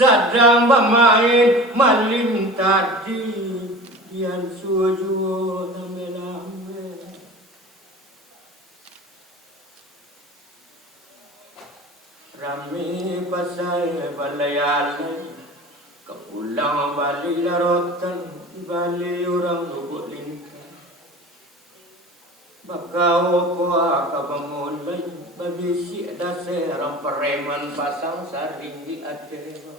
Sedang bermain maling tadi yang suju lame-lame. Rame pasal balayalan, kepulang balik larotan, balik orang lubuk lingkar. Bakau kuah kabamulai, babisi dasar orang pereman pasang saring di adalah.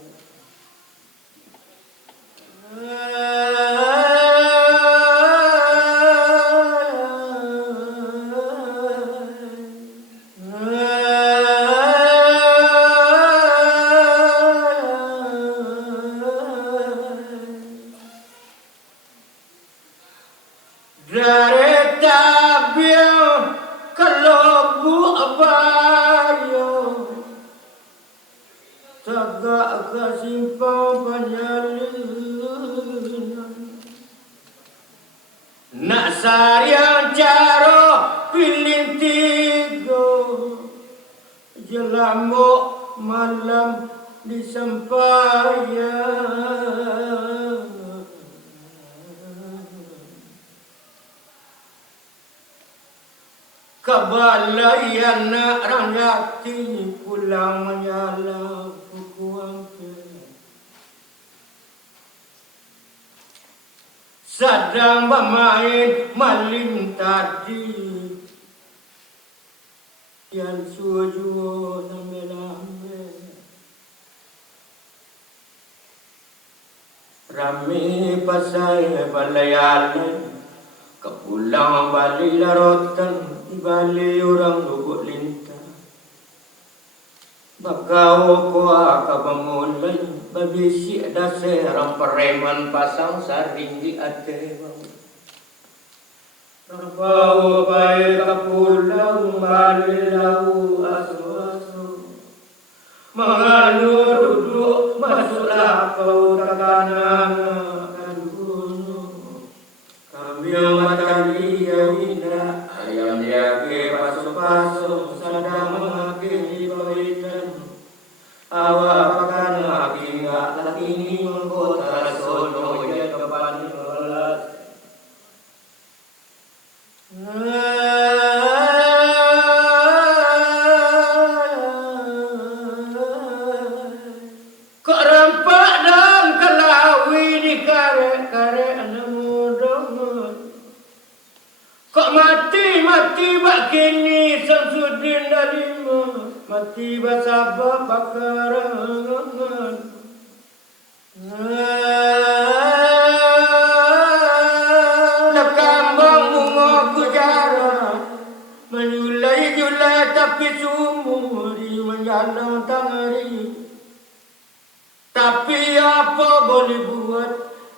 Kabalayan nak rangyati pulang menyala pukuang ke. Sedang bermain maling tadi yang suju lame-lame. Rame pasal balayalan, kepulang balik larotan, balik orang lubuk lintah. Bakau kuah kabamulai, babisi dasar orang pereman pasang saring di adalah. Bau baik kepulang balik lau asu-asu, mengalur duduk masuklah kau tekanan akan gunung. Kami matahari yawina, ayam diage pasuk-pasuk sedang mengakhiri bawitan. Awak akan lagi nggak ini mengkota sono ya depan belas. Kok rampak dan kelawi di karek-karek anak. Kok mati bak kini Samsudin Dalima, mati basabak bakarangan. Lekambang bunga kujaran, menyulai-julai tapi sumuri menjalang tangari. Tapi apa boleh buat,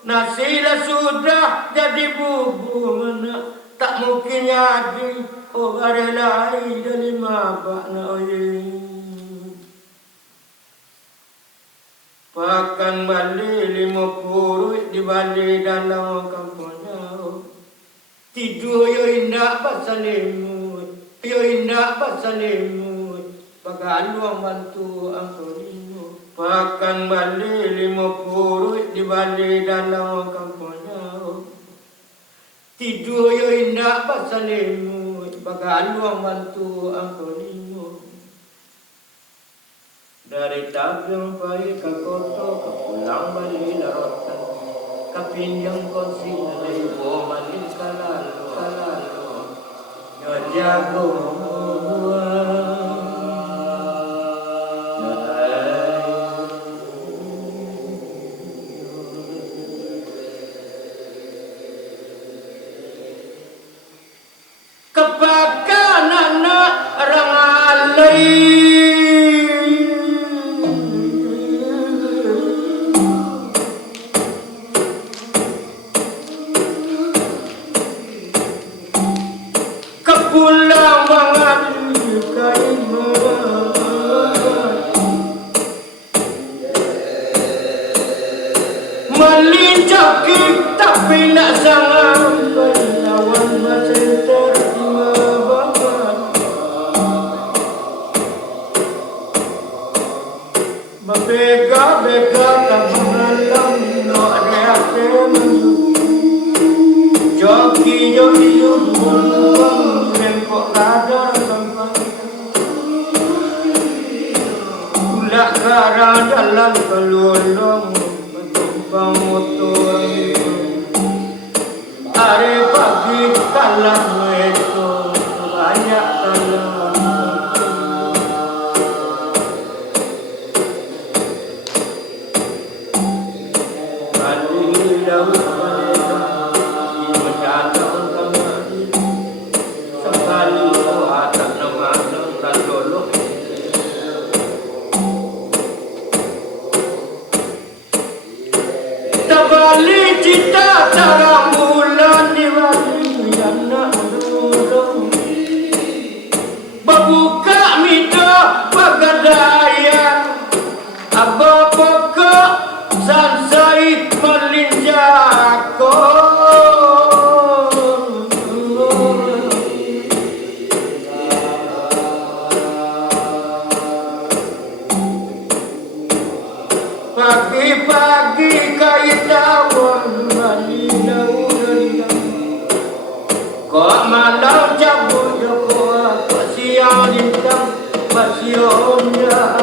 nasilah sudah jadi bubur mana. Tak mungkin jadi orang lain dari mabak na oye. Pakan balik 50 di balik dalam kampungnya. Tidur yo indah pasal limut, yo indah pasal limut. Pagaluang bantu angsolimo. Pakan balik 50 di balik dalam kampungnya. Tidur yo indah pasal lemu, bagaluang bantu angkau limo. Dari tabung pai ke koto, ke pulang balik darotan, ke pinjam konsi dari bomanin kalalo, yo jago kepakan anak orang alai kepulang mengambil kain melincaki tapi nak sampai lawan mesenter. Bega-bega kabalang no reake joki buang lengkok radar sampai ulak karang jalan kelulung bertumpang motor are pagi kalah itu banyak kalah. Cita cara bulan di balik anak dorong berbuka mita pagadaya apa pokok sansai melinjako pagi-pagi kait daun bali daun kok malam cabut joko kok siang lintang pasiomnya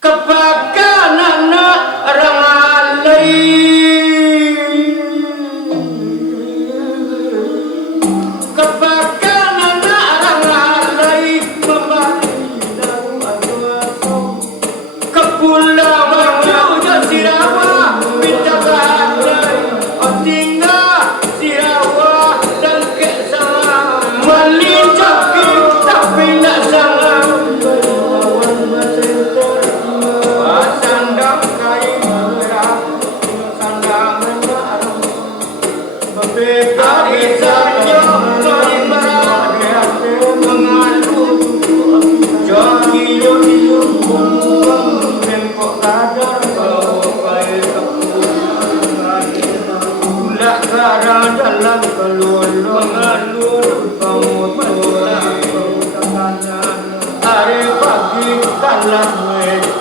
kepakan anak orang alai kepakan anak orang alai membalik daun atau kepulang menuju sirawa minta badai oh tinggal sirawa dan kesana melincaki tapi nak sangat lawan mesenter. Sandang kain merah, sandang merah, berbeda desanya kain merah, mengalir, joki buang lengkok radar kalau kain kepulang, ulak karang jalan kelulung mengalur pemotor, hari pagi kalah itu.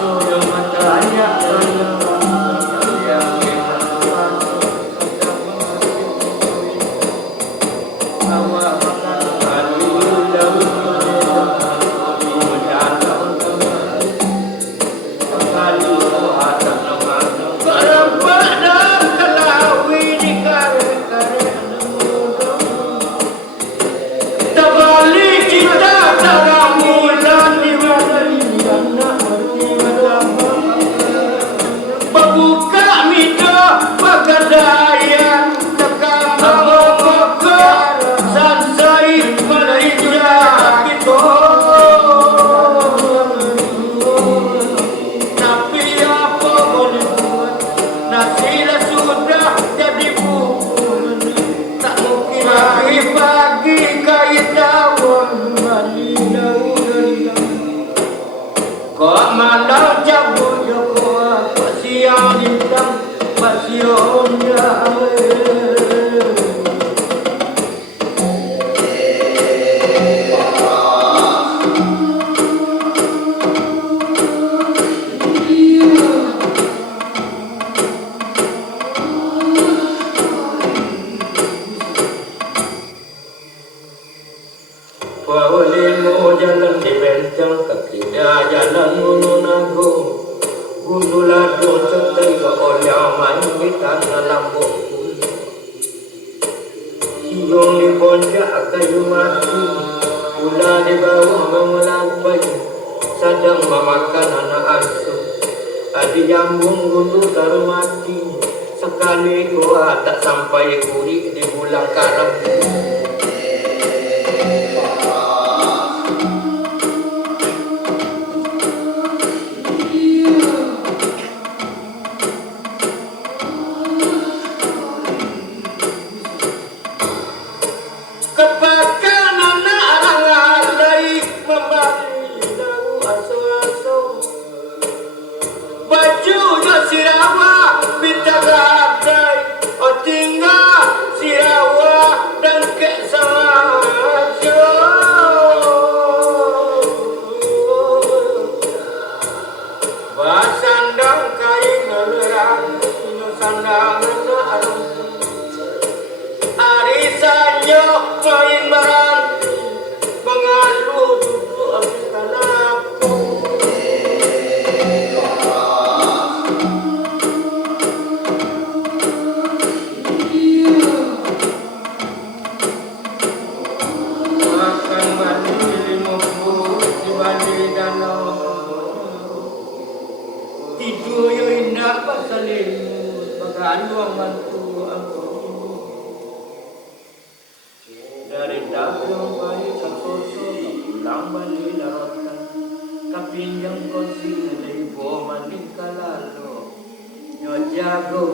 yang hitam pasionnya Pawalimu jalan di bentang ketidak jalan gunung agung gunung ladung setai ke olyaman di tanah lambung hiung di puncak kayu mati pula di bawah memelampai sedang memakan anak asuh adi jambung gunung taruh mati sekali gua tak sampai kulit di bulan karam dari dapur bayi ke kosong pulang balik darotan kapinjang kosi dari bawah maning kalalo nyojago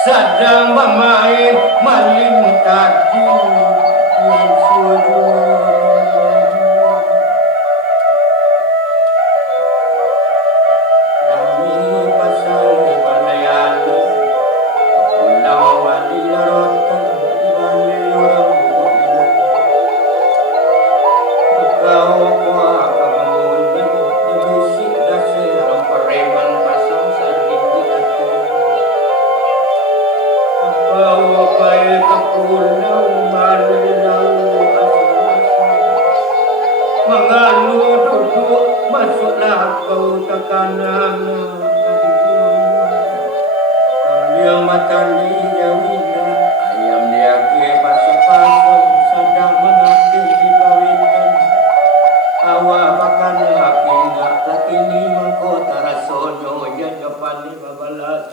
Sedang bermain maling tadi yang kami pasal balayani pulau wali larotan wali orang kau kuah kemudian dibisik dasar pereman pasang sargin di hati bawa baik ke pulau malau asa-asa mengalu duduk masuklah kau tekanan ambil mata dia wina ayam dia ke pasang-pasang sedang mengambil di kawitan awak makan laki nak laki ni mengkota rasonyo yang depan ni babalas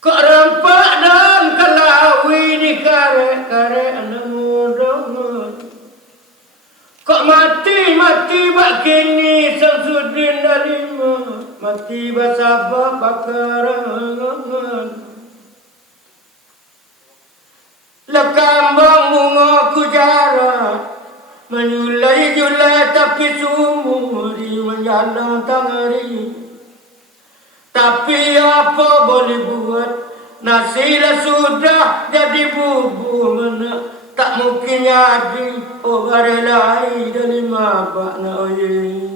kok rampak dan kelawi di kare-kare anak muda kok mati bak kini Samsudin Dalima mati basabak bakarangan lekambang bunga kujara menyulai-julai tapi sumuri menjalan tangari tapi apa boleh buat nasilah sudah jadi bubur mana tak mungkin jadi orang lain dari mabak nak oye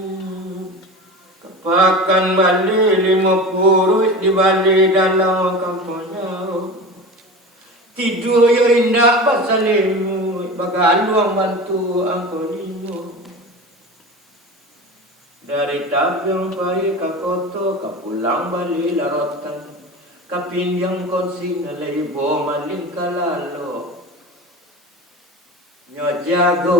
kepakan balik 50 di balik dalam kampungnya tidur yo indah pasal lemut bagaluang bantu angko limo dari tabung pari ke koto ke pulang balik larotan ke pinjang konsing nalai bo maling kalalo nyo jago